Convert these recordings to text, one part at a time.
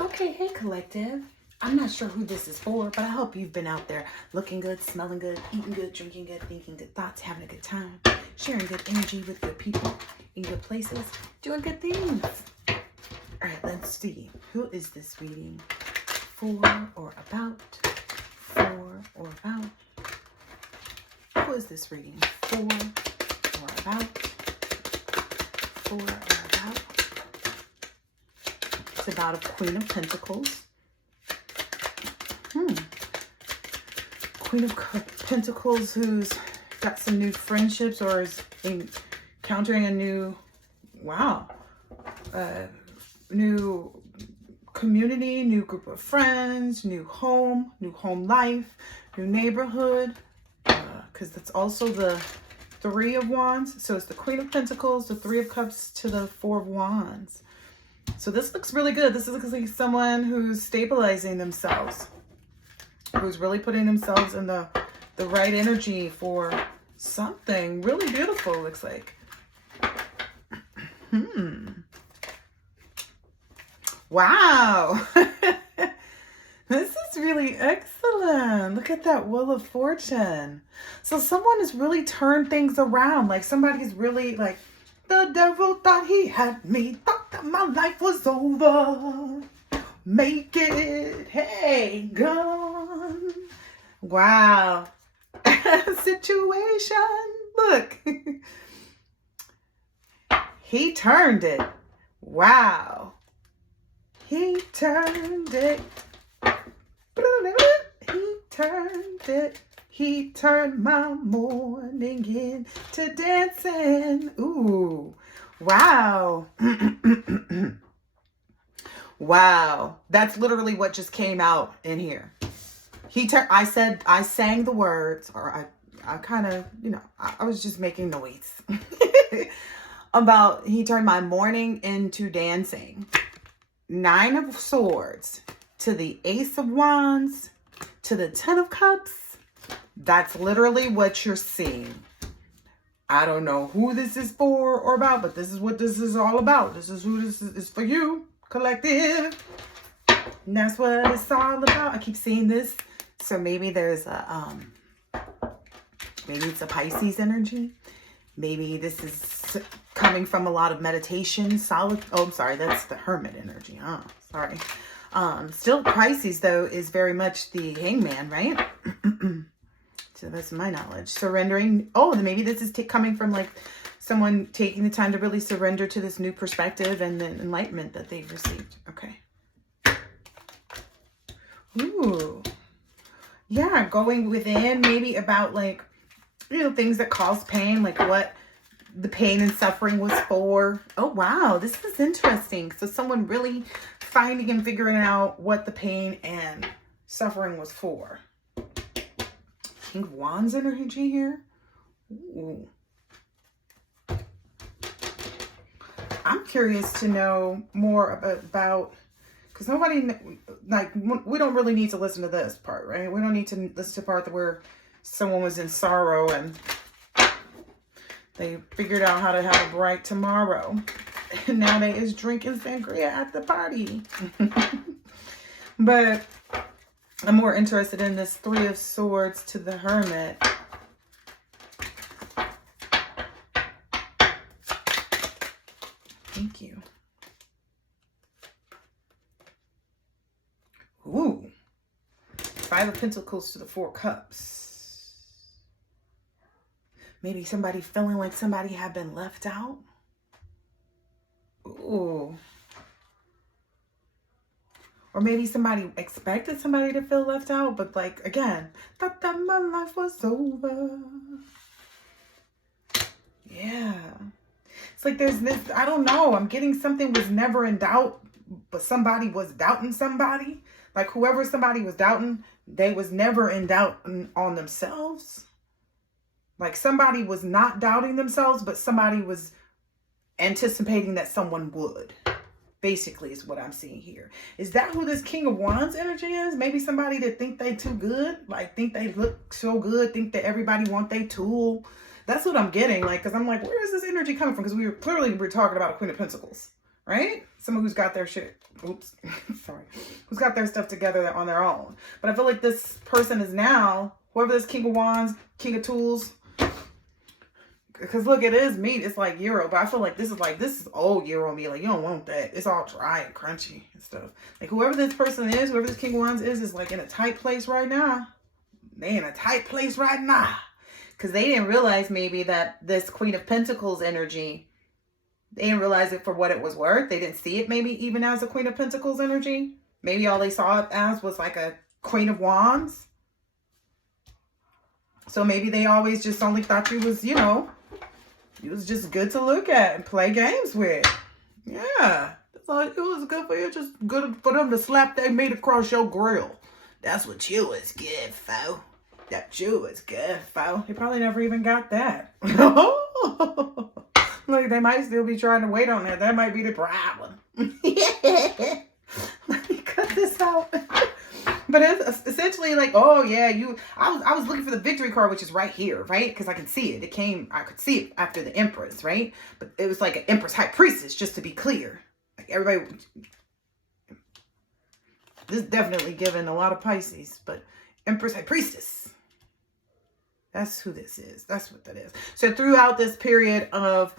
Okay, hey collective. I'm not sure who this is for, but I hope you've been out there looking good, smelling good, eating good, drinking good, thinking good thoughts, having a good time, sharing good energy with good people in good places, doing good things. All right, let's see. Who is this reading for or about? For or about? Who is this reading for or about? For or about? It's about a Queen of Pentacles. Queen of Pentacles who's got some new friendships or is encountering a new, new community, new group of friends, new home life, new neighborhood, because that's also the Three of Wands. So it's the Queen of Pentacles, the Three of Cups to the Four of Wands. So this looks really good. This looks like someone who's stabilizing themselves, who's really putting themselves in the right energy for something really beautiful, it looks like. Wow. This is really excellent. Look at that Wheel of Fortune. So someone has really turned things around. Like somebody's really like, the devil thought he had me, thought that my life was over. Make it, hey, gone. Wow. Situation. Look. He turned it. Wow. He turned it. He turned it. He turned my morning into dancing. Ooh. Wow. Wow. That's literally what just came out in here. I sang the words, or I kind of, I was just making noise about he turned my morning into dancing. Nine of Swords to the Ace of Wands to the Ten of Cups. That's literally what you're seeing. I don't know who this is for or about, but this is what this is all about. This is who this is for you, collective. And that's what it's all about. I keep seeing this. So maybe there's a, maybe it's a Pisces energy. Maybe this is coming from a lot of meditation, oh, I'm sorry, that's the Hermit energy. Oh, sorry. Still Pisces, though, is very much the Hangman, right? So that's my knowledge. Surrendering. Oh, maybe this is coming from like someone taking the time to really surrender to this new perspective and the enlightenment that they've received. Okay. Ooh. Yeah, going within, maybe about like, things that cause pain, like what the pain and suffering was for. Oh, wow. This is interesting. So someone really finding and figuring out what the pain and suffering was for. King of Wands energy here. Ooh. I'm curious to know more about, because nobody, like, we don't really need to listen to this part, right? We don't need to listen to the part where someone was in sorrow and they figured out how to have a bright tomorrow. And now they is drinking sangria at the party. But I'm more interested in this Three of Swords to the Hermit. Thank you. Ooh. Five of Pentacles to the Four Cups. Maybe somebody feeling like somebody had been left out. Ooh. Or maybe somebody expected somebody to feel left out, but like, again, thought that my life was over. Yeah. It's like there's this, I don't know, I'm getting something was never in doubt, but somebody was doubting somebody. Like whoever somebody was doubting, they was never in doubt on themselves. Like somebody was not doubting themselves, but somebody was anticipating that someone would. Basically is what I'm seeing here. Is that who this King of Wands energy is? Maybe somebody that think they too good, like think they look so good, think that everybody want their tool. That's what I'm getting, like, because I'm like, where is this energy coming from? Because we're talking about a Queen of Pentacles, right? Someone who's got their shit, oops, sorry, who's got their stuff together on their own. But I feel like this person is now, whoever this King of Wands, King of Tools, because look, it is meat. It's like Euro, but I feel like this is old Euro meat. Like, you don't want that. It's all dry and crunchy and stuff. Like, whoever this person is, whoever this King of Wands is like in a tight place right now. They in a tight place right now. Because they didn't realize maybe that this Queen of Pentacles energy, they didn't realize it for what it was worth. They didn't see it maybe even as a Queen of Pentacles energy. Maybe all they saw it as was like a Queen of Wands. So maybe they always just only thought you was, you know, it was just good to look at and play games with. Yeah. So it was good for you. Just good for them to slap their meat across your grill. That's what you was good for. That you was good for. You probably never even got that. Look, they might still be trying to wait on that. That might be the problem. Let me cut this out. But it's essentially like, oh yeah, I was looking for the victory card, which is right here, right? Because I can see it. I could see it after the Empress, right? But it was like an Empress High Priestess, just to be clear. Like everybody, this is definitely giving a lot of Pisces, but Empress High Priestess. That's who this is. That's what that is. So throughout this period of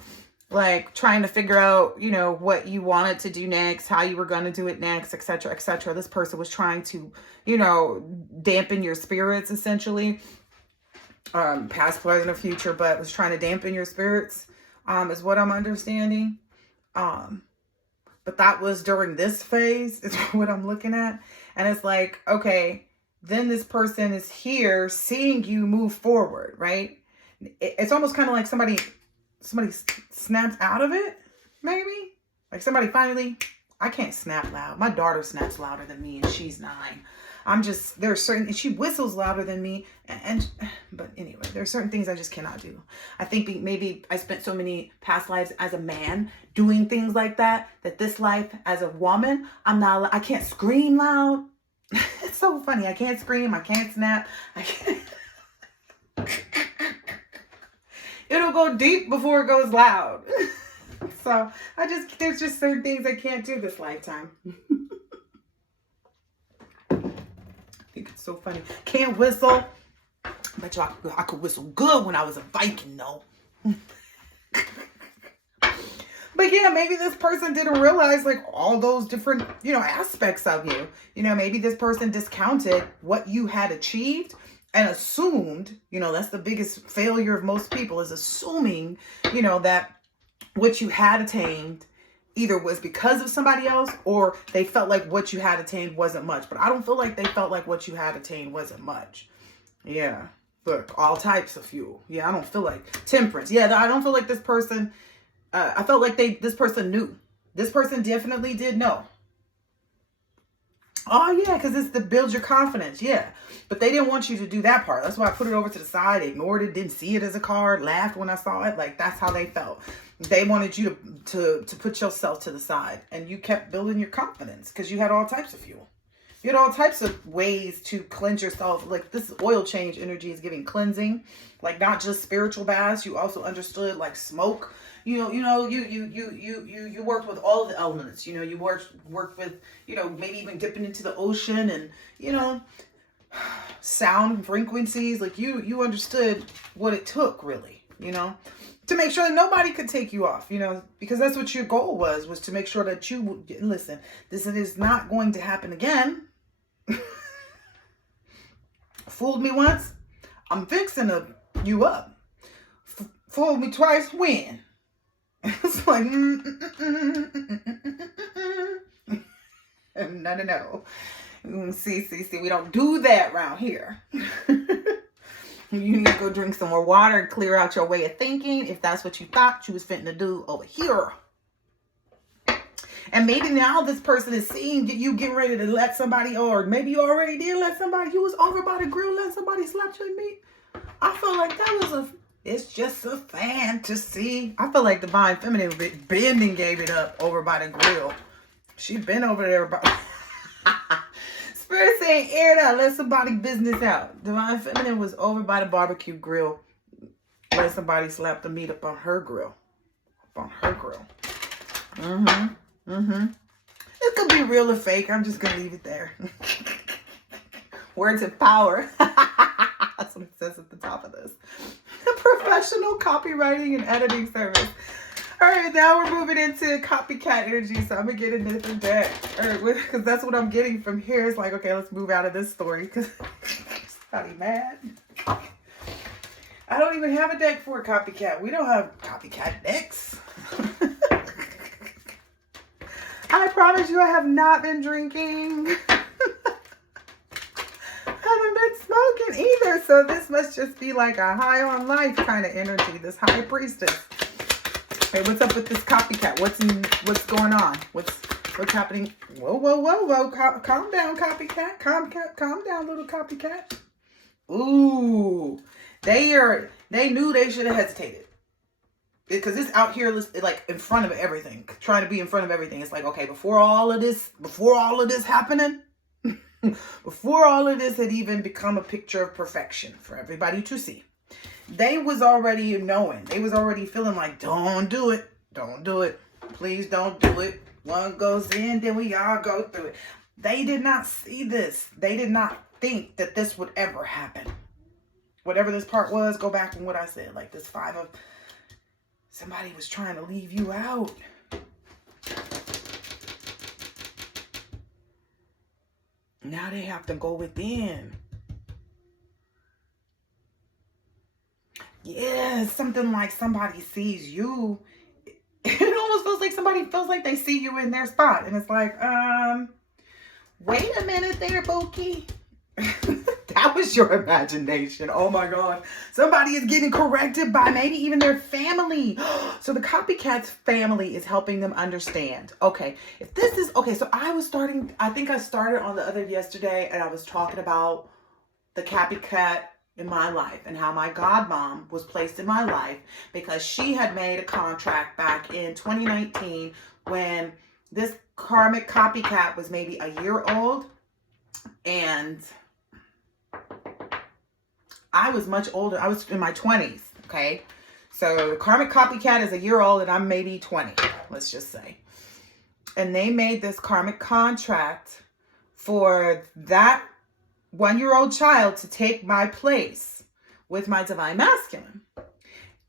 like trying to figure out, you know, what you wanted to do next, how you were going to do it next, etc., etc., this person was trying to, you know, dampen your spirits essentially. Past, present, or future, but was trying to dampen your spirits, is what I'm understanding. But that was during this phase, is what I'm looking at. And it's like, okay, then this person is here seeing you move forward, right? It's almost kind of like somebody snaps out of it, maybe. Like somebody finally, I can't snap loud. My daughter snaps louder than me and she's 9. There's certain, she whistles louder than me. But anyway, there's certain things I just cannot do. I think maybe I spent so many past lives as a man doing things like that this life as a woman, I can't scream loud. It's so funny. I can't scream. I can't snap. I can't. It'll go deep before it goes loud. So there's just certain things I can't do this lifetime. I think it's so funny. Can't whistle. I bet you I could whistle good when I was a Viking, though. But yeah, maybe this person didn't realize like all those different, you know, aspects of you. You know, maybe this person discounted what you had achieved and assumed, you know, that's the biggest failure of most people, is assuming, you know, that what you had attained either was because of somebody else or they felt like what you had attained wasn't much. But I don't feel like they felt like what you had attained wasn't much. Yeah. Look, all types of fuel. Yeah, I don't feel like temperance. Yeah, I don't feel like this person, I felt like this person knew. This person definitely did know. Oh, yeah, because it's to build your confidence. Yeah. But they didn't want you to do that part. That's why I put it over to the side, ignored it, didn't see it as a card, laughed when I saw it. Like, that's how they felt. They wanted you to put yourself to the side. And you kept building your confidence because you had all types of fuel. You had all types of ways to cleanse yourself. Like, this oil change energy is giving cleansing. Like, not just spiritual baths. You also understood, like, smoke. You worked with all of the elements. You know, you worked with, you know, maybe even dipping into the ocean and, you know, sound frequencies. Like you understood what it took, really, you know, to make sure that nobody could take you off, you know, because that's what your goal was to make sure that you listen. This is not going to happen again. Fooled me once, I'm fixing to you up. Fooled me twice, when? It's like, no. See, we don't do that around here. You need to go drink some more water and clear out your way of thinking if that's what you thought you was fitting to do over here. And maybe now this person is seeing you getting ready to let somebody, or maybe you already did let somebody, you was over by the grill, let somebody slap your meat. I feel like that was it's just a fantasy. I feel like Divine Feminine bending gave it up over by the grill. She been over there by... Spirit saying, air it out, let somebody business out. Divine Feminine was over by the barbecue grill. Let somebody slap the meat up on her grill. Up on her grill. It could be real or fake. I'm just going to leave it there. Words of power. That's what it says at the top of this. Professional copywriting and editing service. All right, now we're moving into copycat energy. So I'm going to get a different deck. Because that's what I'm getting from here. It's like, okay, let's move out of this story. Because somebody mad. I don't even have a deck for a copycat. We don't have copycat decks. I promise you I have not been drinking. Haven't been smoking either. So this must just be like a high on life kind of energy. This high priestess. Hey, what's up with this copycat? What's going on? What's happening? Whoa. Calm down, copycat. Calm down, little copycat. Ooh. They knew they should have hesitated. Because it's out here like in front of everything. Trying to be in front of everything. It's like, okay, before all of this happening, before all of this had even become a picture of perfection for everybody to see, they was already knowing. They was already feeling like, don't do it. Don't do it. Please don't do it. One goes in, then we all go through it. They did not see this. They did not think that this would ever happen. Whatever this part was, go back to what I said. Like this 5 of... Somebody was trying to leave you out. Now they have to go within. Yeah, something like somebody sees you. It almost feels like somebody feels like they see you in their spot. And it's like, wait a minute there, Bookie. That was your imagination. Oh my God. Somebody is getting corrected by maybe even their family. So the copycat's family is helping them understand. Okay, if this is, okay, so I think I started on the other yesterday and I was talking about the copycat in my life and how my godmom was placed in my life because she had made a contract back in 2019 when this karmic copycat was maybe a year old, and I was much older. I was in my 20s, okay? So karmic copycat is a year old and I'm maybe 20, let's just say. And they made this karmic contract for that 1-year-old child to take my place with my divine masculine.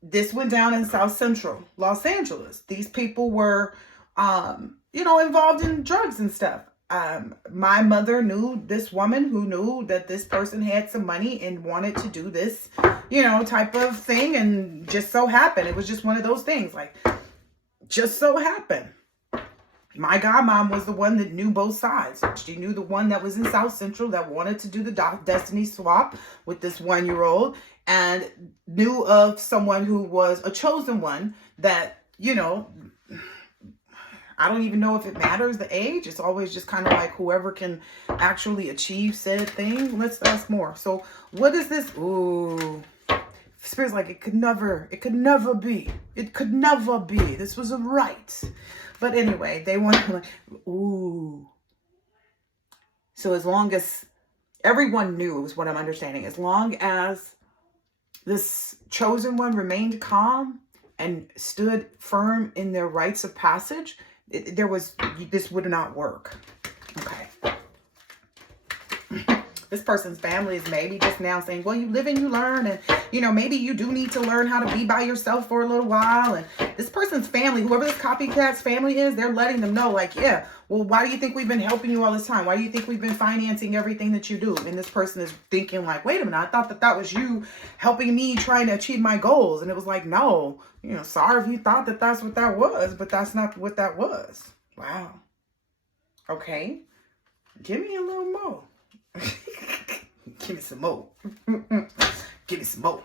This went down in South Central Los Angeles. These people were, involved in drugs and stuff. My mother knew this woman who knew that this person had some money and wanted to do this, type of thing. And just so happened, it was just one of those things, like, just so happened. My godmom was the one that knew both sides. She knew the one that was in South Central that wanted to do the destiny swap with this 1-year-old, and knew of someone who was a chosen one that, I don't even know if it matters the age. It's always just kind of like whoever can actually achieve said thing. Let's ask more. So what is this? Ooh, Spirit's like, it could never be. It could never be. This was a right. But anyway, they want to like, ooh. So as long as everyone knew, is what I'm understanding. As long as this chosen one remained calm and stood firm in their rites of passage, this would not work. Okay. This person's family is maybe just now saying, well, you live and you learn. And, maybe you do need to learn how to be by yourself for a little while. And this person's family, whoever this copycat's family is, they're letting them know, like, yeah, well, why do you think we've been helping you all this time? Why do you think we've been financing everything that you do? And this person is thinking like, wait a minute, I thought that was you helping me trying to achieve my goals. And it was like, no, sorry if you thought that that's what that was, but that's not what that was. Wow. Okay. Give me a little more. Give me some more. Give me some more.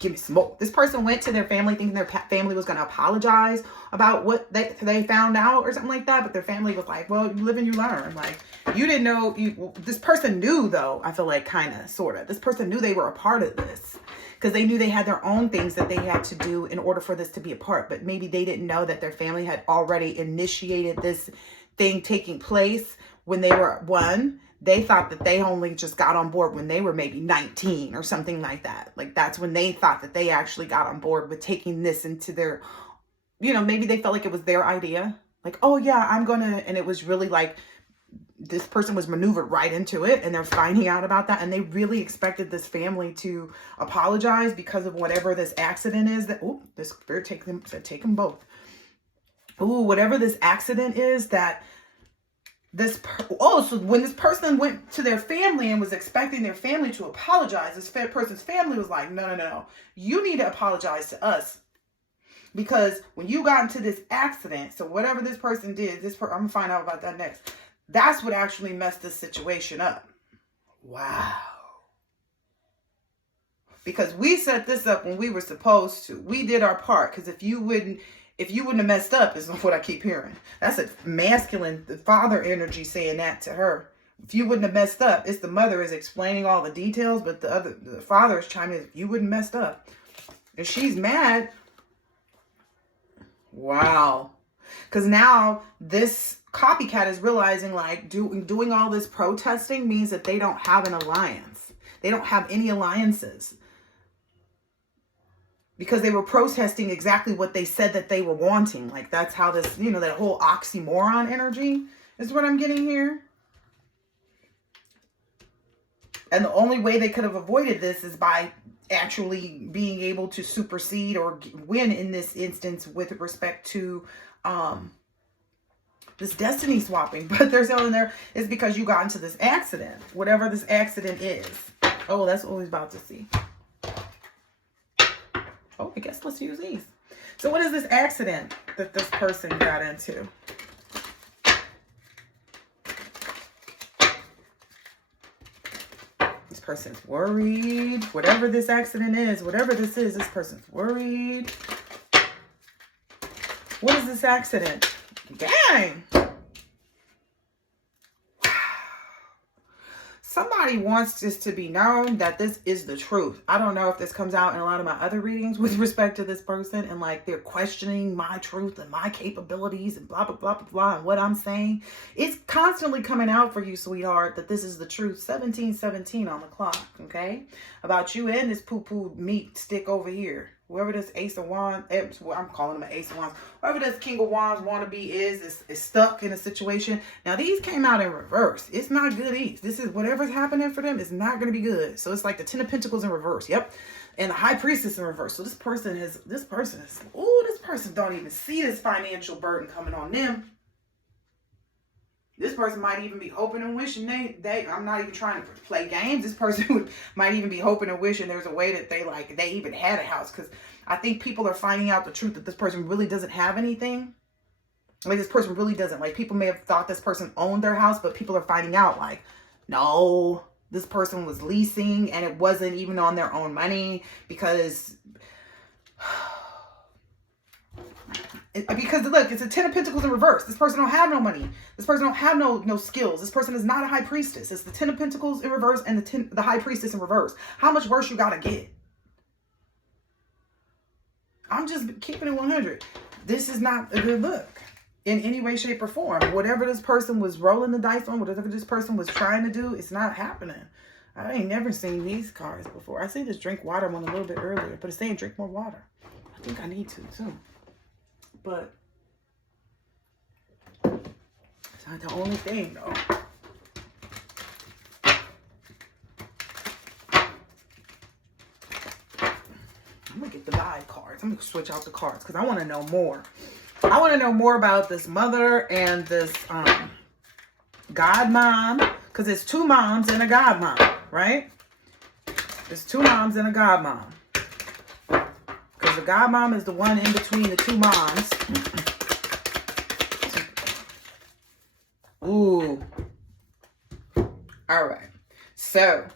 Give me some more. This person went to their family thinking their family was going to apologize about what they found out or something like that. But their family was like, well, you live and you learn. Like, you didn't know. This person knew, though, I feel like kind of, sort of. This person knew they were a part of this because they knew they had their own things that they had to do in order for this to be a part. But maybe they didn't know that their family had already initiated this thing taking place when they were 1. They thought that they only just got on board when they were maybe 19 or something like that. Like, that's when they thought that they actually got on board with taking this into their, maybe they felt like it was their idea. Like, oh yeah, I'm gonna, and it was really like, this person was maneuvered right into it, and they're finding out about that, and they really expected this family to apologize because of whatever this accident is. That, oh, this spirit take them both. Oh, whatever this accident is that so when this person went to their family and was expecting their family to apologize, this person's family was like, no, no, no, no, you need to apologize to us. Because when you got into this accident, so whatever this person did, I'm going to find out about that next. That's what actually messed this situation up. Wow. Because we set this up when we were supposed to. We did our part. Because if you wouldn't have messed up, is what I keep hearing. That's a masculine, the father energy saying that to her. If you wouldn't have messed up, it's the mother is explaining all the details, but the father is chiming in, if you wouldn't have messed up. And she's mad. Wow. Because now this copycat is realizing like doing all this protesting means that they don't have an alliance. They don't have any alliances. Because they were protesting exactly what they said that they were wanting. Like that's how this, that whole oxymoron energy is what I'm getting here. And the only way they could have avoided this is by actually being able to supersede or win in this instance with respect to this destiny swapping. But they're saying there is because you got into this accident, whatever this accident is. Oh, that's what we're about to see. Oh, I guess let's use these. So what is this accident that this person got into? This person's worried. Whatever this accident is, whatever this is, this person's worried. What is this accident? Dang. Somebody wants this to be known that this is the truth. I don't know if this comes out in a lot of my other readings with respect to this person and like they're questioning my truth and my capabilities and blah, blah, blah, blah, blah, and what I'm saying. It's constantly coming out for you, sweetheart, that this is the truth. 1717 on the clock, okay? About you and this poo-poo meat stick over here. Whoever this Ace of Wands, I'm calling him an Ace of Wands. Whoever this King of Wands wannabe is stuck in a situation. Now, these came out in reverse. It's not good ease. This is whatever's happening for them is not going to be good. So it's like the Ten of Pentacles in reverse. Yep. And the High Priestess in reverse. So this person don't even see this financial burden coming on them. This person might even be hoping and wishing I'm not even trying to play games. This person might even be hoping and wishing there's a way that they even had a house. Because I think people are finding out the truth that this person really doesn't have anything. Like this person really doesn't. Like people may have thought this person owned their house, but people are finding out like, no, this person was leasing and it wasn't even on their own money because look, it's a Ten of Pentacles in reverse. This person don't have no money. This person don't have no skills. This person is not a High Priestess. It's the Ten of Pentacles in reverse and the High Priestess in reverse. How much worse you gotta get? I'm just keeping it 100. This is not a good look in any way, shape, or form. Whatever this person was rolling the dice on, whatever this person was trying to do, it's not happening. I ain't never seen these cards before. I see this drink water one a little bit earlier, but it's saying drink more water. I think I need to too. But it's not the only thing, though. I'm going to get the guide cards. I'm going to switch out the cards because I want to know more. I want to know more about this mother and this god mom. Because it's two moms and a god mom, right? There's two moms and a god mom. Because the god mom is the one in between the two moms. Ooh. All right. So,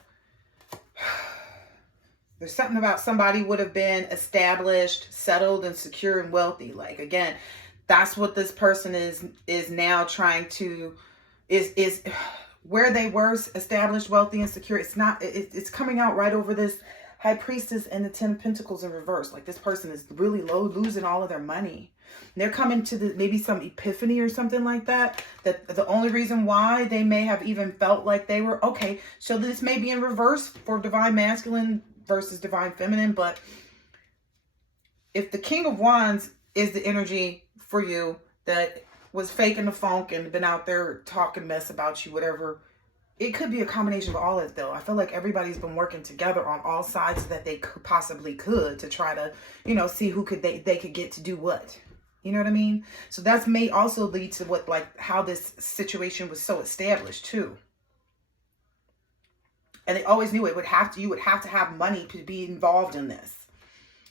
there's something about somebody would have been established, settled, and secure and wealthy. Like, again, that's what this person is now trying to, is where they were established, wealthy, and secure. It's not, it's coming out right over this High Priestess and the Ten of Pentacles in reverse. Like this person is really low, losing all of their money. And they're coming to maybe some epiphany or something like that. That the only reason why they may have even felt like they were, okay, so this may be in reverse for Divine Masculine versus Divine Feminine. But if the King of Wands is the energy for you, that was faking the funk and been out there talking mess about you, whatever. It could be a combination of all of it, though. I feel like everybody's been working together on all sides that they possibly could to try to, you know, see who could they could get to do what. You know what I mean? So that's may also lead to what, like, how this situation was so established too. And they always knew you would have to have money to be involved in this.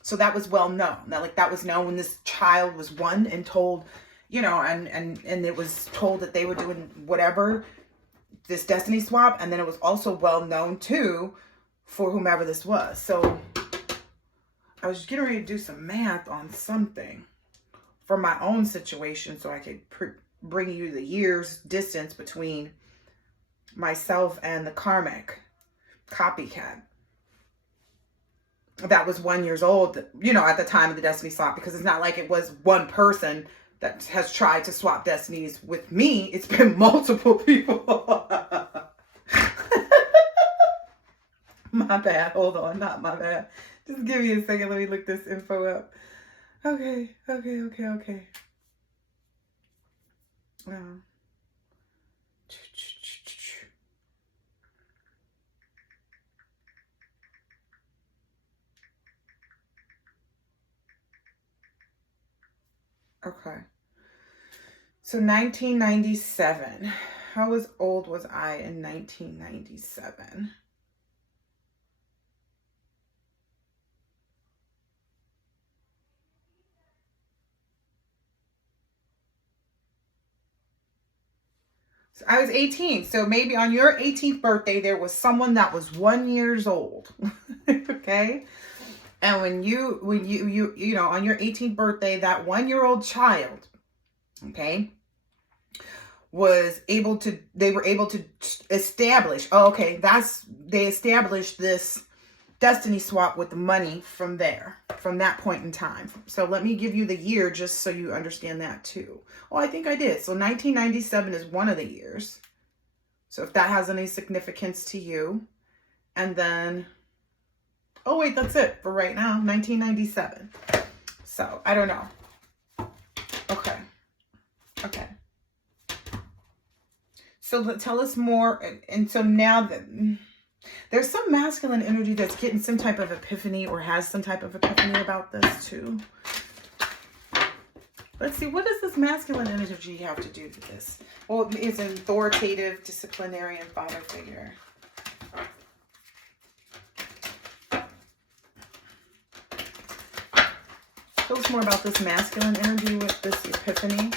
So that was well known. That was known when this child was won and told, you know, and it was told that they were doing whatever, this destiny swap. And then it was also well known too for whomever this was. So I was getting ready to do some math on something for my own situation so I could bring you the years distance between myself and the karmic copycat that was 1 year old, you know, at the time of the destiny swap, because it's not like it was one person that has tried to swap destinies with me. It's been multiple people. My bad. Hold on. Not my bad. Just give me a second. Let me look this info up. Okay. Okay. So 1997. How old was I in 1997? So I was 18. So maybe on your 18th birthday, there was someone that was 1 year old. Okay. And when you know, on your 18th birthday, that 1 year old child, okay, they were able to establish, they established this destiny swap with the money from that point in time. So let me give you the year just so you understand that too. Oh, I think I did. So 1997 is one of the years. So if that has any significance to you. And then, oh wait, that's it for right now, 1997. So I don't know. Okay. So tell us more. And so now that there's some masculine energy that's getting some type of epiphany or has some type of epiphany about this too. Let's see, what does this masculine energy have to do with this? Well, it's an authoritative, disciplinarian father figure. Tell us more about this masculine energy with this epiphany.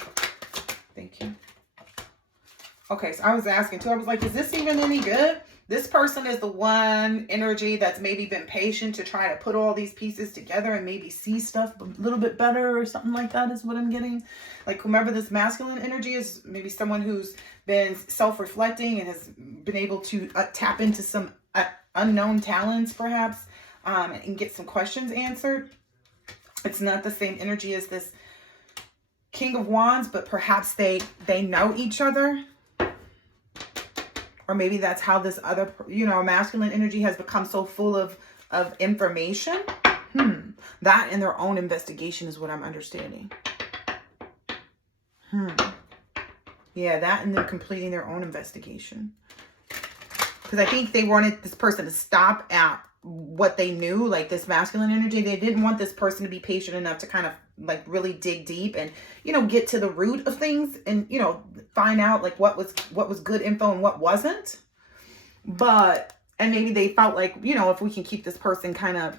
Thank you. Okay, so I was asking too, I was like, is this even any good? This person is the one energy that's maybe been patient to try to put all these pieces together and maybe see stuff a little bit better or something like that is what I'm getting. Like whomever this masculine energy is, maybe someone who's been self-reflecting and has been able to tap into some unknown talents perhaps and get some questions answered. It's not the same energy as this King of Wands, but perhaps they know each other. Or maybe that's how this other, you know, masculine energy has become so full of information. That in their own investigation is what I'm understanding. Yeah, that and them completing their own investigation. Because I think they wanted this person to stop at what they knew, like this masculine energy. They didn't want this person to be patient enough to kind of like really dig deep and, you know, get to the root of things and, you know, find out like what was good info and what wasn't. And maybe they felt like, you know, if we can keep this person kind of,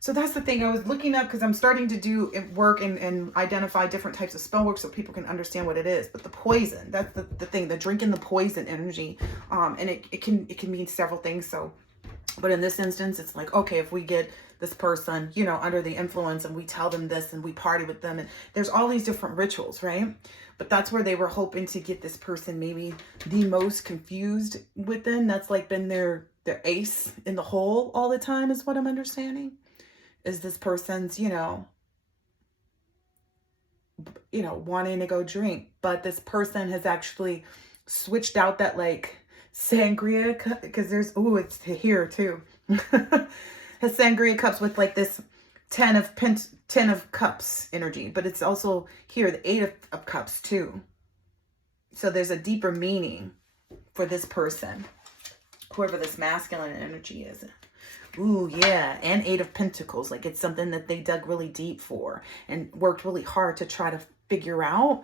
so that's the thing I was looking up, because I'm starting to do work and identify different types of spell work so people can understand what it is. But the poison, that's the thing, the drinking the poison energy. And it can mean several things. So, but in this instance, it's like, okay, if we get this person, you know, under the influence and we tell them this and we party with them, and there's all these different rituals, right? But that's where they were hoping to get this person maybe the most confused with them. That's like been their ace in the hole all the time is what I'm understanding. Is this person's, you know, wanting to go drink. But this person has actually switched out that like sangria, because there's, it's here too. Has sangria cups with like this 10 of cups energy, but it's also here the 8 of cups too. So there's a deeper meaning for this person, whoever this masculine energy is. Ooh, yeah. And 8 of Pentacles. Like it's something that they dug really deep for and worked really hard to try to figure out.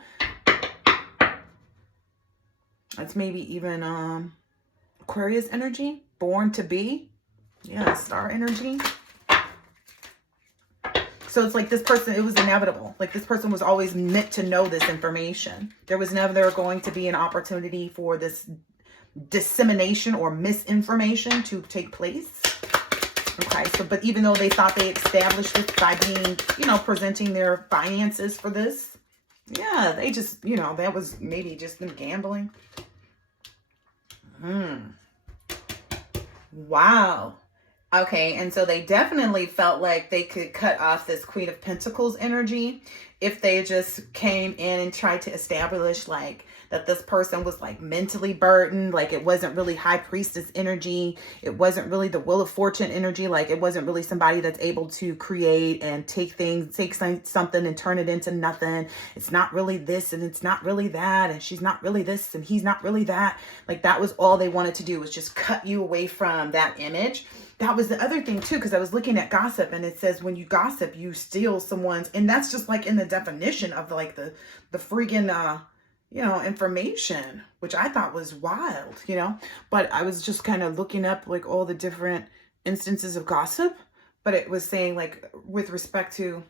That's maybe even Aquarius energy. Born to be. Yeah, star energy. So it's like this person, it was inevitable. Like this person was always meant to know this information. There was never going to be an opportunity for this dissemination or misinformation to take place. Okay, so but even though they thought they established it by being, you know, presenting their finances for this, yeah, they just, you know, that was maybe just them gambling. Wow. Okay, and so they definitely felt like they could cut off this Queen of Pentacles energy if they just came in and tried to establish like that this person was like mentally burdened, like it wasn't really High Priestess energy. It wasn't really the Wheel of Fortune energy. Like it wasn't really somebody that's able to create and take something and turn it into nothing. It's not really this and it's not really that. And she's not really this and he's not really that. Like that was all they wanted to do, was just cut you away from that image. That was the other thing too, because I was looking at gossip and it says when you gossip, you steal someone's, and that's just like in the definition of like the freaking, you know, information, which I thought was wild, you know, but I was just kind of looking up like all the different instances of gossip, but it was saying like with respect to,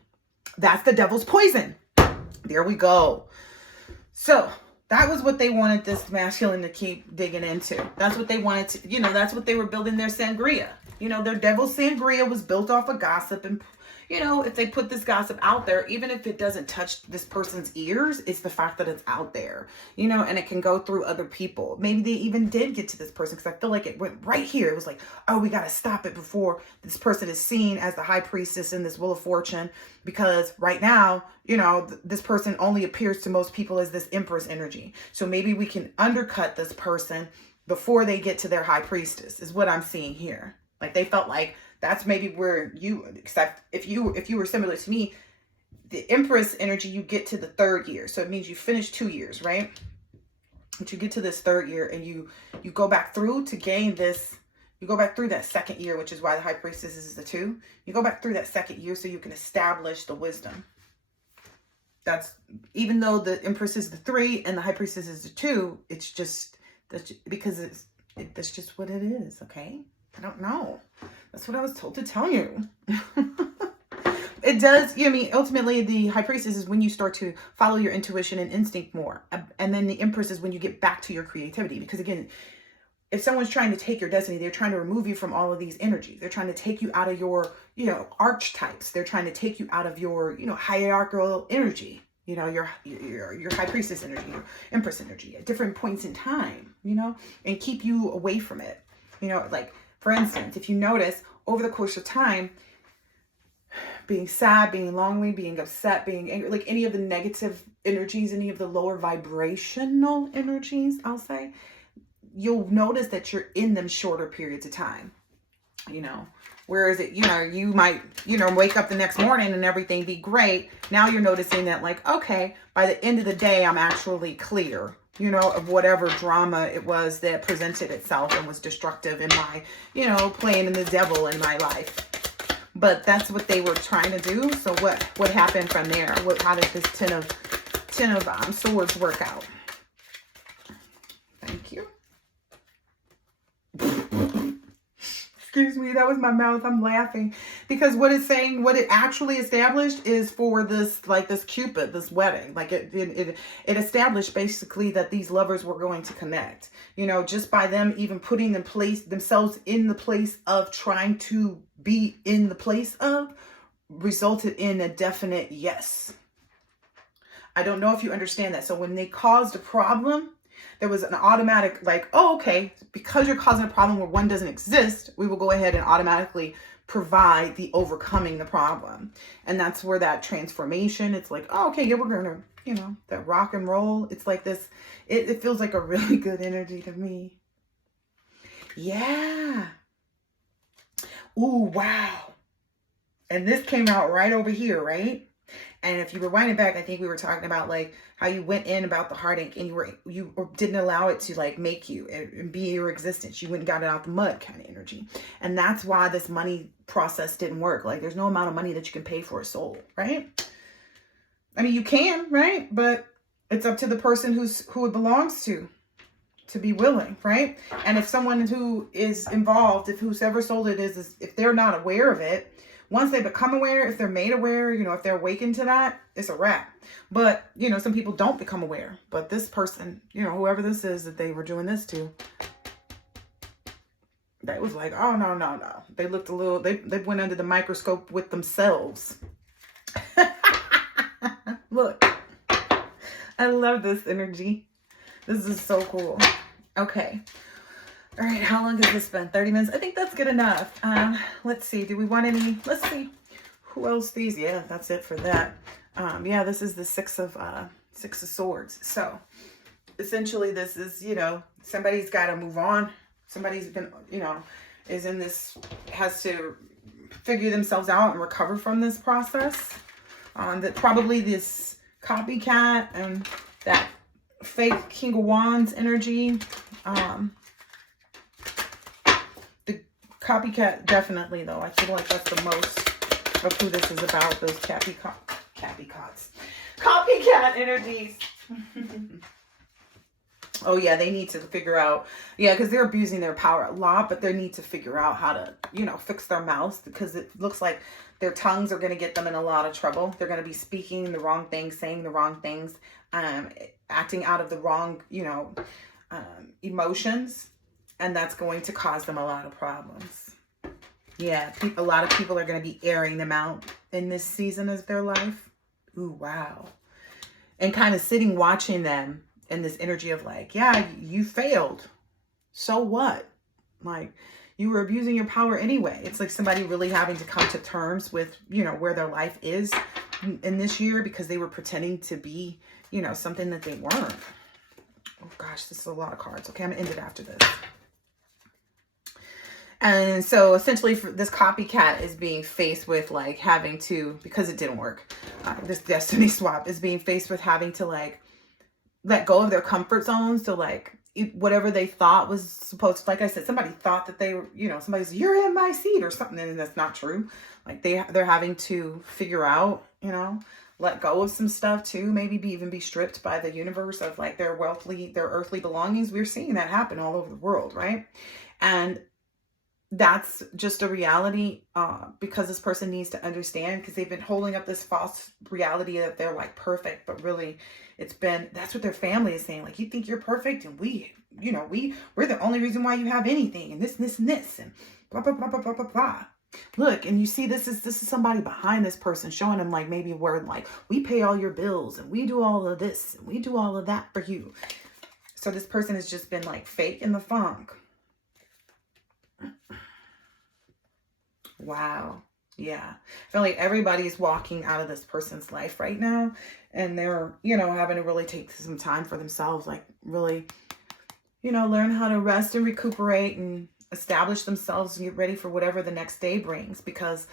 that's the devil's poison. There we go. So that was what they wanted this masculine to keep digging into. That's what they wanted to, you know, that's what they were building their sangria. You know, their devil's sangria was built off of gossip. And, you know, if they put this gossip out there, even if it doesn't touch this person's ears, it's the fact that it's out there, you know, and it can go through other people. Maybe they even did get to this person, because I feel like it went right here. It was like, oh, we got to stop it before this person is seen as the High Priestess in this Wheel of Fortune, because right now, you know, this person only appears to most people as this Empress energy. So maybe we can undercut this person before they get to their High Priestess, is what I'm seeing here. Like they felt like that's maybe where you, except if you were similar to me, the Empress energy, you get to the 3rd year. So it means you finish 2 years, right? But you get to this 3rd year and you go back through to gain this. You go back through that 2nd year, which is why the High Priestess is the 2. You go back through that 2nd year so you can establish the wisdom. That's, even though the Empress is the 3 and the High Priestess is the 2, it's just, that's because that's just what it is, okay? I don't know. That's what I was told to tell you. It does, you know, I mean, ultimately the High Priestess is when you start to follow your intuition and instinct more. And then the Empress is when you get back to your creativity. Because again, if someone's trying to take your destiny, they're trying to remove you from all of these energies. They're trying to take you out of your, you know, archetypes. They're trying to take you out of your, you know, hierarchical energy. You know, your High Priestess energy, your Empress energy at different points in time, you know, and keep you away from it. You know, like, for instance, if you notice over the course of time, being sad, being lonely, being upset, being angry, like any of the negative energies, any of the lower vibrational energies, I'll say, you'll notice that you're in them shorter periods of time, you know. Whereas it, you know, you might, you know, wake up the next morning and everything be great. Now you're noticing that like, okay, by the end of the day, I'm actually clear, you know, of whatever drama it was that presented itself and was destructive in my, you know, playing in the devil in my life. But that's what they were trying to do. So what happened from there? How did this ten of swords work out? Thank you. Excuse me, that was my mouth. I'm laughing because what it's saying, what it actually established is for this, like this Cupid, this wedding, like it established basically that these lovers were going to connect, you know, just by them even putting themselves in the place of trying to be in the place of, resulted in a definite yes. I don't know if you understand that. So when they caused a problem, there was an automatic like, oh, okay, because you're causing a problem where one doesn't exist, we will go ahead and automatically provide the overcoming the problem. And that's where that transformation, it's like, oh, okay, yeah, we're going to, you know, that rock and roll. It's like this, it feels like a really good energy to me. Yeah. Ooh, wow. And this came out right over here, right? And if you rewind it back, I think we were talking about like how you went in about the heartache and you didn't allow it to like make you and be your existence. You went and got it out the mud kind of energy. And that's why this money process didn't work. Like there's no amount of money that you can pay for a soul, right? I mean, you can, right? But it's up to the person who it belongs to be willing, right? And if someone who is involved, if whoever sold it is if they're not aware of it, once they become aware, if they're made aware, you know, if they're awakened to that, it's a wrap. But, you know, some people don't become aware. But this person, you know, whoever this is that they were doing this to, they was like, oh, no, no, no. They looked a little, they went under the microscope with themselves. Look, I love this energy. This is so cool. Okay. All right. How long has this been? 30 minutes. I think that's good enough. Let's see. Do we want any? Let's see. Who else these? Yeah, that's it for that. Yeah, this is the Six of Swords. So essentially this is, you know, somebody's got to move on. Somebody's been, you know, is in this, has to figure themselves out and recover from this process. That probably this copycat and that fake King of Wands energy. The copycat definitely though. I feel like that's the most of who this is about. Those copycat energies. Oh yeah, they need to figure out. Yeah, because they're abusing their power a lot, but they need to figure out how to, you know, fix their mouths, because it looks like their tongues are going to get them in a lot of trouble. They're going to be speaking the wrong things, saying the wrong things, acting out of the wrong, you know, emotions, and that's going to cause them a lot of problems. Yeah, a lot of people are going to be airing them out in this season of their life. Ooh, wow. And kind of sitting watching them in this energy of like, yeah, you failed. So what? Like, you were abusing your power anyway. It's like somebody really having to come to terms with, you know, where their life is in this year, because they were pretending to be, you know, something that they weren't. Oh gosh, this is a lot of cards. Okay, I'm gonna end it after this. And so essentially for this copycat is being faced with like having to, because it didn't work, this destiny swap is being faced with having to like let go of their comfort zones to like whatever they thought was supposed to, like I said, somebody thought that they were, you know, somebody's, you're in my seat or something, and that's not true. Like they're having to figure out, you know, let go of some stuff too, maybe even be stripped by the universe of like their earthly belongings. We're seeing that happen all over the world, right? And that's just a reality, because this person needs to understand, because they've been holding up this false reality that they're like perfect, but really that's what their family is saying. Like, you think you're perfect, and we're the only reason why you have anything, and this and this and this, and blah, blah, blah, blah, blah, blah, blah. Look, and you see, this is somebody behind this person showing them like maybe where like, we pay all your bills and we do all of this and we do all of that for you. So this person has just been like fake in the funk. Wow. Yeah. I feel like everybody's walking out of this person's life right now, and they're, you know, having to really take some time for themselves, like really, you know, learn how to rest and recuperate and establish themselves and get ready for whatever the next day brings. Because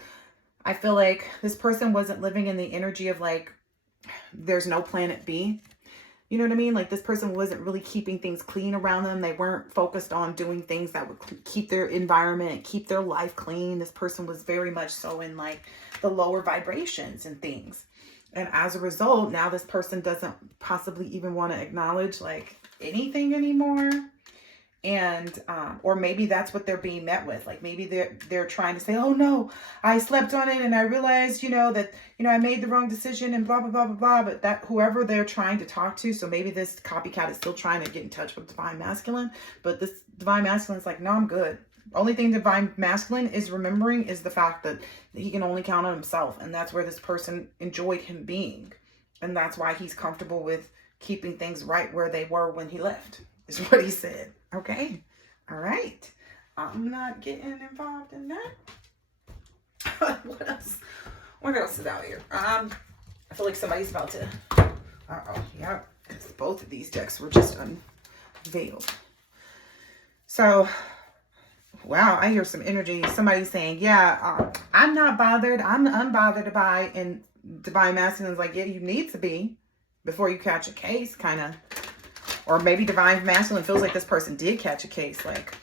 I feel like this person wasn't living in the energy of like, there's no planet B. You know what I mean? Like, this person wasn't really keeping things clean around them. They weren't focused on doing things that would keep their environment and keep their life clean. This person was very much so in like the lower vibrations and things. And as a result, now this person doesn't possibly even want to acknowledge like anything anymore. And or maybe that's what they're being met with. Like, maybe they're trying to say, oh no, I slept on it and I realized, you know, that, you know, I made the wrong decision and blah, blah, blah, blah, blah. But that whoever they're trying to talk to, so maybe this copycat is still trying to get in touch with Divine Masculine, but this Divine Masculine is like, no, I'm good. Only thing Divine Masculine is remembering is the fact that he can only count on himself. And that's where this person enjoyed him being. And that's why he's comfortable with keeping things right where they were when he left, is what he said. Okay. All right. I'm not getting involved in that. What else? What else is out here? I feel like somebody's about to. Yeah. Because both of these decks were just unveiled. So, wow, I hear some energy. Somebody's saying, yeah, I'm not bothered. I'm unbothered by, and Divine Masculine's like, yeah, you need to be before you catch a case, kind of. Or maybe Divine Masculine feels like this person did catch a case, like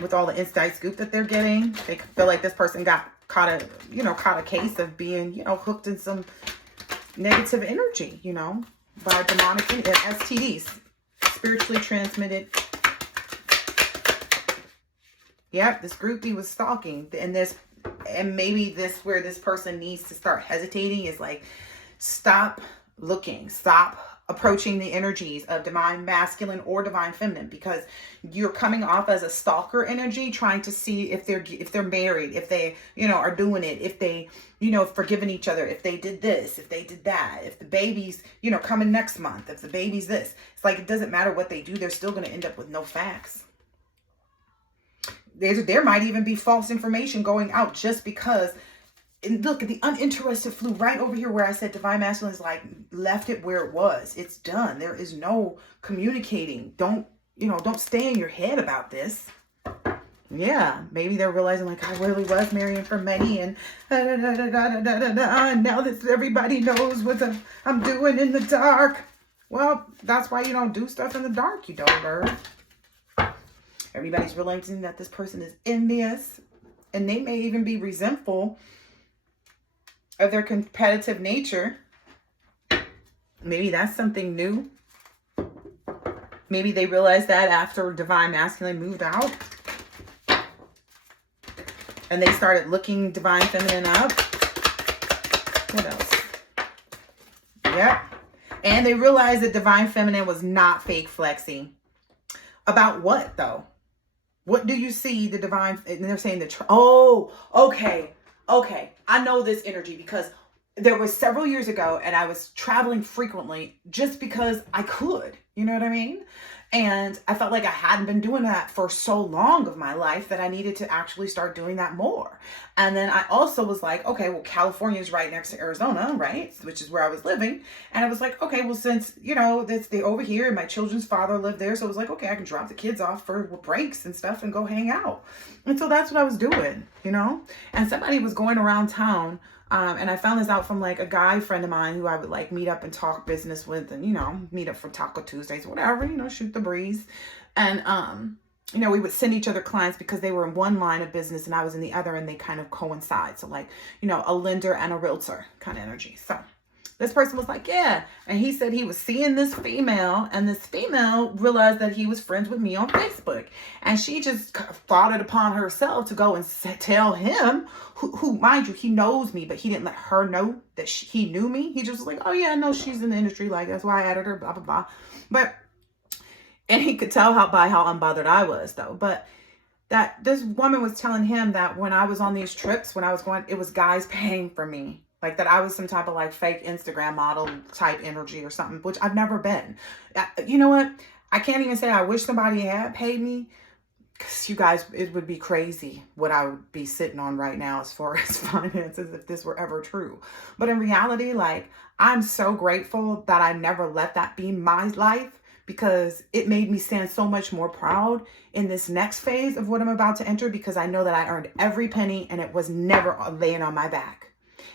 with all the inside scoop that they're getting. They feel like this person got caught a case of being, hooked in some negative energy, by demonic and STDs, spiritually transmitted. Yep, this groupie was stalking, and maybe where this person needs to start hesitating is like, stop looking, stop approaching the energies of Divine Masculine or Divine Feminine, because you're coming off as a stalker energy, trying to see if they're married, if they, are doing it, if they, forgiving each other, if they did this, if they did that, if the baby's, coming next month, if the baby's this. It's like, it doesn't matter what they do, they're still going to end up with no facts. There might even be false information going out just because. And look, the uninterested flew right over here where I said Divine Masculine is like, left it where it was. It's done. There is no communicating. Don't stay in your head about this. Yeah, maybe they're realizing like, I really was marrying for money, and and now that everybody knows what I'm doing in the dark. Well, that's why you don't do stuff in the dark, you dumb bird. Everybody's realizing that this person is envious, and they may even be resentful of their competitive nature. Maybe that's something new. Maybe they realized that after Divine Masculine moved out, and they started looking Divine Feminine up. What else? Yep. And they realized that Divine Feminine was not fake flexing. About what, though? What do you see the Divine... And they're saying okay. I know this energy because there was several years ago, and I was traveling frequently just because I could. You know what I mean? And I felt like I hadn't been doing that for so long of my life that I needed to actually start doing that more. And then I also was like, okay, well, California is right next to Arizona, right? Which is where I was living. And I was like, okay, well, since, they're over here and my children's father lived there. So I was like, okay, I can drop the kids off for breaks and stuff and go hang out. And so that's what I was doing, And somebody was going around town. And I found this out from like a guy friend of mine who I would like meet up and talk business with, and, meet up for Taco Tuesdays, whatever, shoot the breeze. And, we would send each other clients because they were in one line of business and I was in the other, and they kind of coincide. So like, a lender and a realtor kind of energy. So this person was like, yeah. And he said he was seeing this female, and this female realized that he was friends with me on Facebook. And she just thought it upon herself to go and tell him, who mind you, he knows me, but he didn't let her know that he knew me. He just was like, oh yeah, I know she's in the industry. Like, that's why I added her, blah, blah, blah. And he could tell by how unbothered I was, though. But that this woman was telling him that when I was on these trips, when I was going, it was guys paying for me. Like that I was some type of like fake Instagram model type energy or something, which I've never been. You know what? I can't even say I wish somebody had paid me, because you guys, it would be crazy what I would be sitting on right now as far as finances if this were ever true. But in reality, like, I'm so grateful that I never let that be my life, because it made me stand so much more proud in this next phase of what I'm about to enter, because I know that I earned every penny and it was never laying on my back.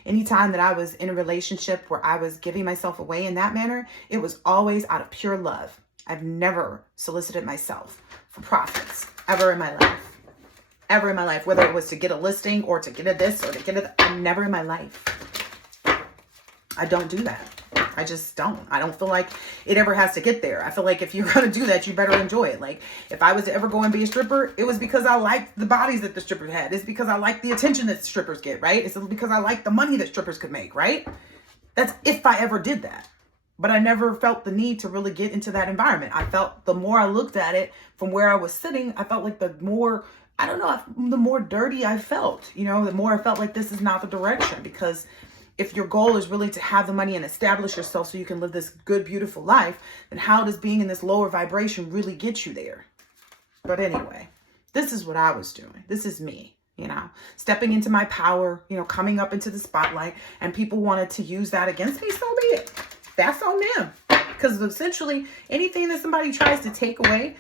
Anytime that I was in a relationship where I was giving myself away in that manner, it was always out of pure love. I've never solicited myself for profits ever in my life. Ever in my life. Whether it was to get a listing or to get a this or to get a... Never in my life. I don't do that. I just don't. I don't feel like it ever has to get there. I feel like if you're going to do that, you better enjoy it. Like, if I was to ever go and be a stripper, it was because I liked the bodies that the strippers had. It's because I liked the attention that strippers get, right? It's because I liked the money that strippers could make, right? That's if I ever did that. But I never felt the need to really get into that environment. I felt the more I looked at it from where I was sitting, I felt like the more, the more dirty I felt, the more I felt like this is not the direction. Because if your goal is really to have the money and establish yourself so you can live this good, beautiful life, then how does being in this lower vibration really get you there? But anyway, this is what I was doing. This is me, stepping into my power, coming up into the spotlight, and people wanted to use that against me. So be it. That's on them. Because essentially anything that somebody tries to take away,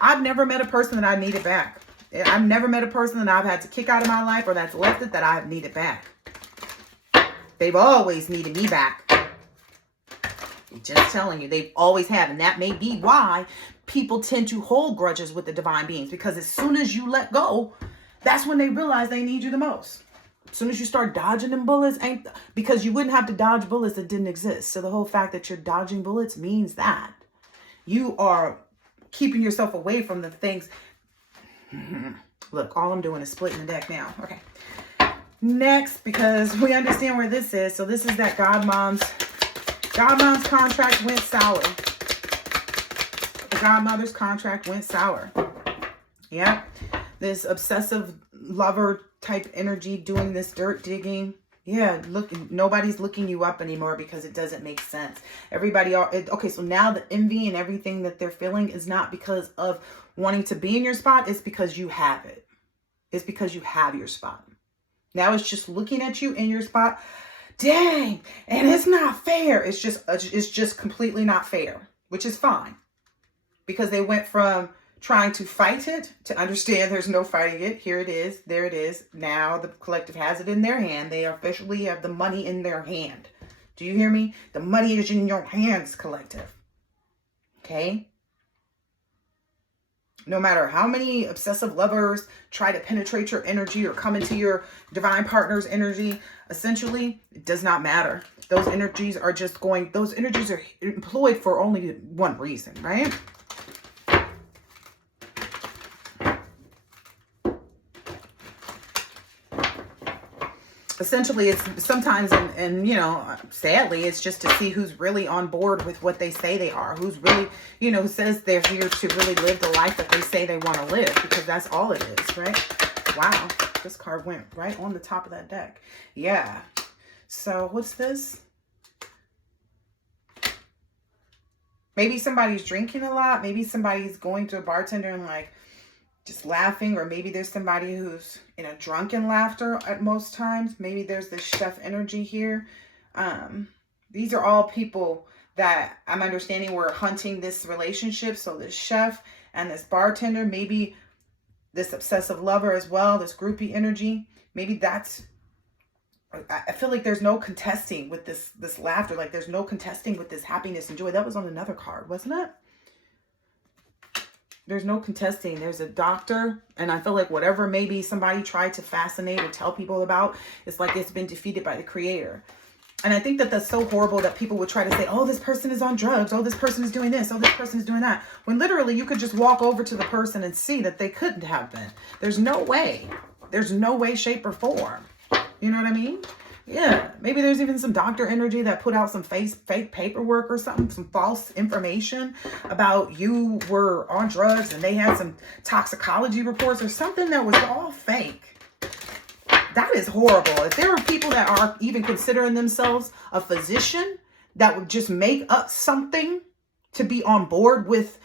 I've never met a person that I needed back. I've never met a person that I've had to kick out of my life or that's left it that I've needed back. They've always needed me back. I'm just telling you, they've always have. And that may be why people tend to hold grudges with the divine beings. Because as soon as you let go, that's when they realize they need you the most. As soon as you start dodging them bullets, because you wouldn't have to dodge bullets that didn't exist. So the whole fact that you're dodging bullets means that you are keeping yourself away from the things. Look, all I'm doing is splitting the deck now. Okay. Next, because we understand where this is. So this is that Godmom's contract went sour. The Godmother's contract went sour. Yeah. This obsessive lover type energy doing this dirt digging. Yeah, look, nobody's looking you up anymore because it doesn't make sense. Okay, so now the envy and everything that they're feeling is not because of wanting to be in your spot. It's because you have it. It's because you have your spot. Now it's just looking at you in your spot. Dang, and it's not fair. It's just completely not fair, which is fine. Because they went from trying to fight it to understand there's no fighting it. Here it is. There it is. Now the collective has it in their hand. They officially have the money in their hand. Do you hear me? The money is in your hands, collective. Okay? No matter how many obsessive lovers try to penetrate your energy or come into your divine partner's energy, essentially, it does not matter. Those energies are employed for only one reason, right? Essentially, it's sometimes, and you know, sadly, it's just to see who's really on board with what they say they are. Who's really, you know, who says they're here to really live the life that they say they want to live. Because that's all it is, right? Wow. This card went right on the top of that deck. Yeah. So, what's this? Maybe somebody's drinking a lot. Maybe somebody's going to a bartender and like, just laughing, or maybe there's somebody who's in a drunken laughter at most times. Maybe there's this chef energy here. These are all people that I'm understanding were hunting this relationship. So this chef and this bartender, maybe this obsessive lover as well, this groupie energy. Maybe that's, I feel like there's no contesting with this laughter. Like there's no contesting with this happiness and joy. That was on another card, wasn't it? There's no contesting. There's a doctor. And I feel like whatever maybe somebody tried to fascinate or tell people about, it's like it's been defeated by the creator. And I think that that's so horrible that people would try to say, oh, this person is on drugs. Oh, this person is doing this. Oh, this person is doing that. When literally you could just walk over to the person and see that they couldn't have been. There's no way. There's no way, shape, or form. You know what I mean? Yeah, maybe there's even some doctor energy that put out some fake paperwork or something, some false information about you were on drugs and they had some toxicology reports or something that was all fake. That is horrible. If there are people that are even considering themselves a physician that would just make up something to be on board with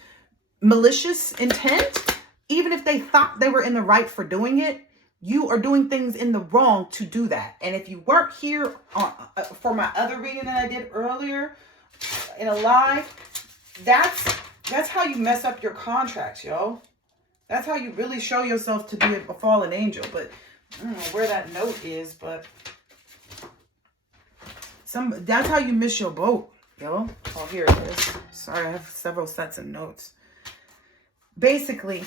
malicious intent, even if they thought they were in the right for doing it, you are doing things in the wrong to do that. And if you weren't here for my other reading that I did earlier in a live, that's how you mess up your contracts, yo. That's how you really show yourself to be a fallen angel. But I don't know where that note is, but that's how you miss your boat, yo. Oh, here it is. Sorry, I have several sets of notes. Basically,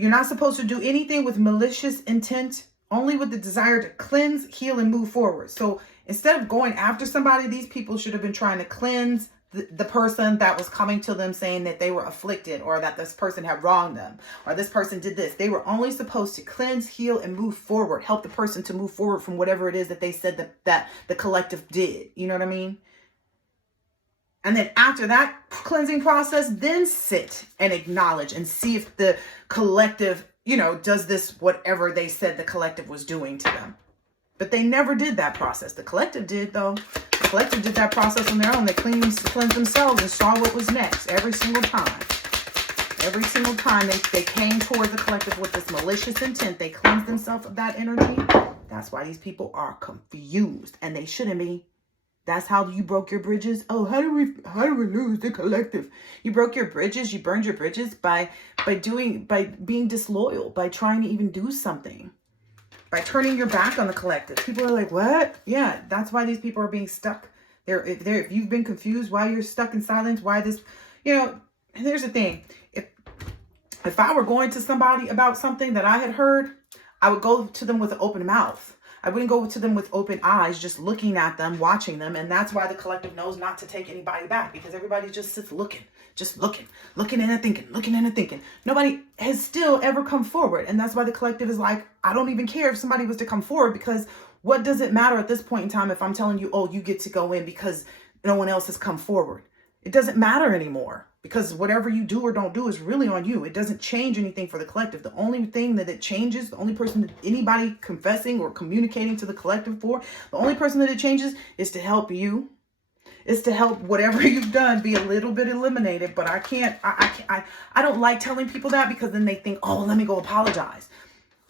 you're not supposed to do anything with malicious intent, only with the desire to cleanse, heal, and move forward. So instead of going after somebody, these people should have been trying to cleanse the person that was coming to them saying that they were afflicted or that this person had wronged them or this person did this. They were only supposed to cleanse, heal, and move forward. Help the person to move forward from whatever it is that they said that the collective did. You know what I mean? And then after that cleansing process, then sit and acknowledge and see if the collective, you know, does this whatever they said the collective was doing to them. But they never did that process. The collective did, though. The collective did that process on their own. They cleansed themselves and saw what was next every single time. Every single time they came toward the collective with this malicious intent, they cleansed themselves of that energy. That's why these people are confused, and they shouldn't be. That's how you broke your bridges. Oh, how do we lose the collective? You broke your bridges. You burned your bridges by being disloyal, by trying to even do something. by turning your back on the collective. People are like, what? Yeah, that's why these people are being stuck. If you've been confused why you're stuck in silence, why this, and here's the thing. If I were going to somebody about something that I had heard, I would go to them with an open mouth. I wouldn't go to them with open eyes, just looking at them, watching them. And that's why the collective knows not to take anybody back, because everybody just sits looking and thinking. Nobody has still ever come forward. And that's why the collective is like, I don't even care if somebody was to come forward, because what does it matter at this point in time if I'm telling you, oh, you get to go in because no one else has come forward? It doesn't matter anymore, because whatever you do or don't do is really on you. It doesn't change anything for the collective. The only thing that it changes, the only person that anybody confessing or communicating to the collective for, the only person that it changes is to help you. Is to help whatever you've done be a little bit eliminated. But I don't like telling people that, because then they think, oh, let me go apologize.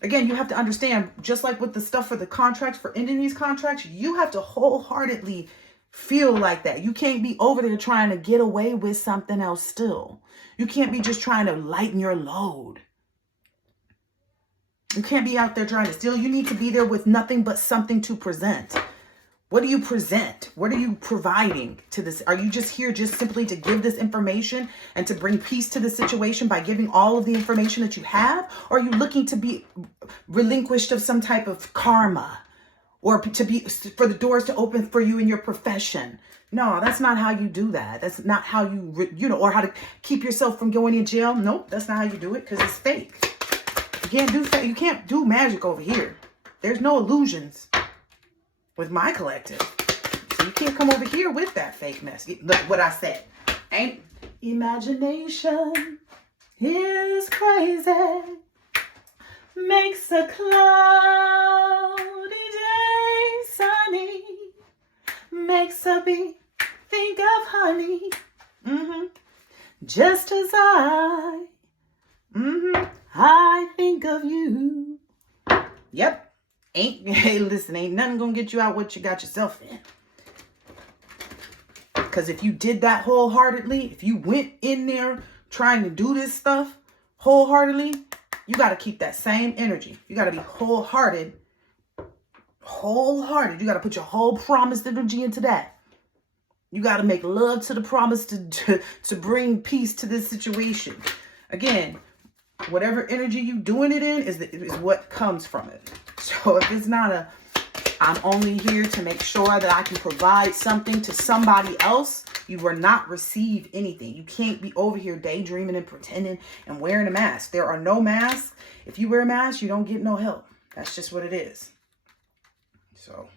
Again, you have to understand, just like with the stuff for the contracts, for ending these contracts, you have to wholeheartedly feel like that. You can't be over there trying to get away with something else still. You can't be just trying to lighten your load. You can't be out there trying to steal. You need to be there with nothing but something to present. What do you present? What are you providing to this? Are you just here just simply to give this information and to bring peace to the situation by giving all of the information that you have? Or are you looking to be relinquished of some type of karma? Or for the doors to open for you in your profession? No, that's not how you do that. That's not how or how to keep yourself from going in jail. Nope, that's not how you do it, because it's fake. You can't do magic over here. There's no illusions with my collective. So you can't come over here with that fake mess. Look what I said. Ain't imagination is crazy. Makes a cloudy day sunny. Makes a bee think of honey. Just as I think of you. Yep. Hey, listen, ain't nothing gonna get you out what you got yourself in. Because if you did that wholeheartedly, if you went in there trying to do this stuff wholeheartedly, you got to keep that same energy. You got to be wholehearted. You got to put your whole promised energy into that. You got to make love to the promise to bring peace to this situation. Again, whatever energy you doing it in is what comes from it. So if it's not I'm only here to make sure that I can provide something to somebody else, you will not receive anything. You can't be over here daydreaming and pretending and wearing a mask. There are no masks. If you wear a mask, you don't get no help. That's just what it is. So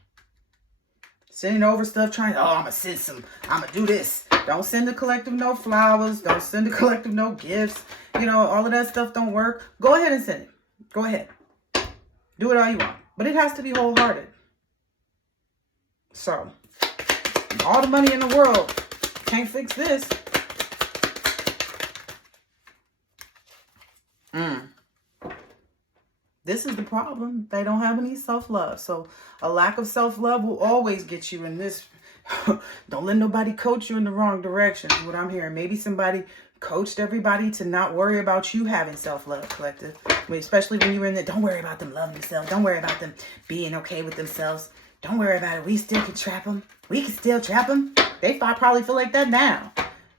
sending over stuff I'm going to do this. Don't send the collective no flowers. Don't send the collective no gifts. All of that stuff don't work. Go ahead and send it. Go ahead. Do it all you want. But it has to be wholehearted. So, all the money in the world can't fix this. This is the problem. They don't have any self-love. So, a lack of self-love will always get you in this. Don't let nobody coach you in the wrong direction. Is what I'm hearing. Maybe somebody coached everybody to not worry about you having self-love, collective. Especially when you were in there. Don't worry about them loving themselves. Don't worry about them being okay with themselves. Don't worry about it. We still can trap them. We can still trap them. They probably feel like that now.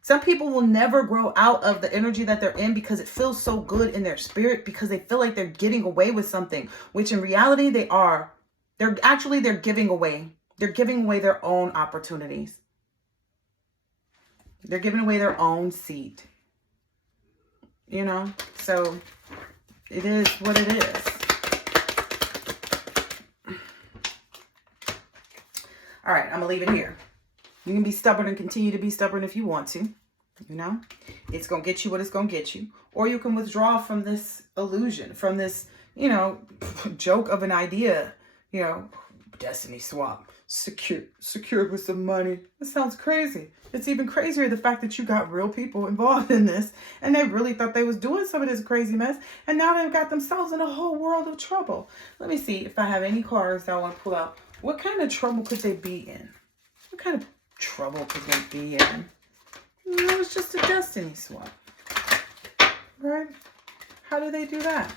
Some people will never grow out of the energy that they're in because it feels so good in their spirit, because they feel like they're getting away with something, which in reality they are. They're giving away. They're giving away their own opportunities. They're giving away their own seat. So it is what it is. All right, I'm going to leave it here. You can be stubborn and continue to be stubborn if you want to. It's going to get you what it's going to get you. Or you can withdraw from this illusion, from this, joke of an idea, destiny swap, secured with some money. It sounds crazy. It's even crazier the fact that you got real people involved in this and they really thought they was doing some of this crazy mess, and now they've got themselves in a whole world of trouble. Let me see if I have any cards that I want to pull out. What kind of trouble could they be in? What kind of trouble could they be in? It's just a destiny swap, right? How do they do that?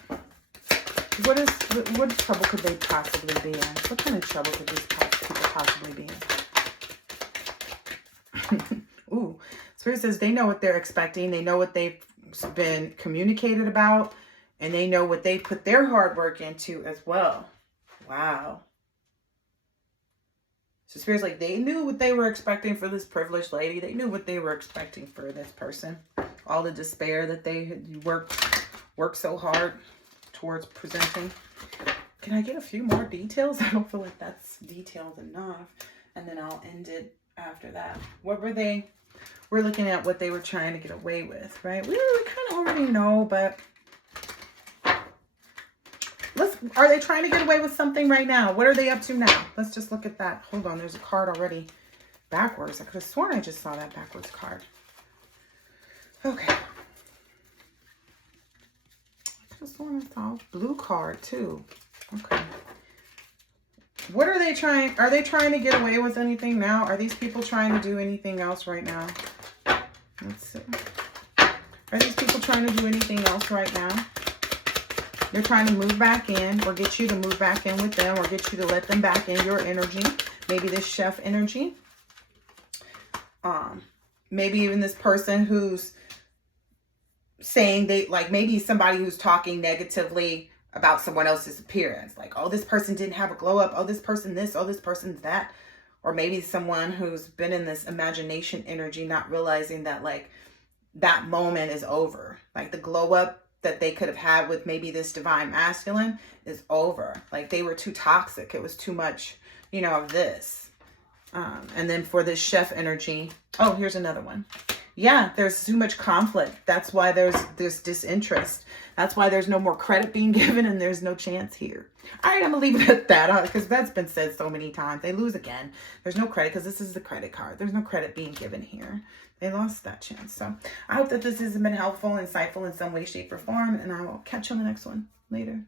What trouble could they possibly be in? What kind of trouble could these people possibly be in? Ooh, Spirit says they know what they're expecting. They know what they've been communicated about. And they know what they put their hard work into as well. Wow. So Spirit's like, they knew what they were expecting for this privileged lady. They knew what they were expecting for this person. All the despair that they had worked so hard towards presenting. Can I get a few more details? I don't feel like that's detailed enough. And then I'll end it after that. What were they? We're looking at what they were trying to get away with, right? We kind of already know, but are they trying to get away with something right now? What are they up to now? Let's just look at that. Hold on, there's a card already backwards. I could have sworn I just saw that backwards card. Okay. I could have sworn I saw a blue card too. Okay. What are they trying? Are they trying to get away with anything now? Are these people trying to do anything else right now? Let's see. Are these people trying to do anything else right now? They're trying to move back in or get you to move back in with them or get you to let them back in your energy. Maybe this chef energy. Maybe even this person who's saying maybe somebody who's talking negatively about someone else's appearance. Like, oh, this person didn't have a glow up. Oh, this person this. Oh, this person's that. Or maybe someone who's been in this imagination energy, not realizing that like that moment is over. Like the glow up that they could have had with maybe this divine masculine is over. Like they were too toxic. It was too much, of this. And then for this chef energy, oh, here's another one. Yeah, there's too much conflict. That's why there's disinterest. That's why there's no more credit being given and there's no chance here. All right, I'm going to leave it at that because that's been said so many times. They lose again. There's no credit because this is the credit card. There's no credit being given here. They lost that chance. So I hope that this has been helpful, insightful in some way, shape, or form. And I will catch you on the next one later.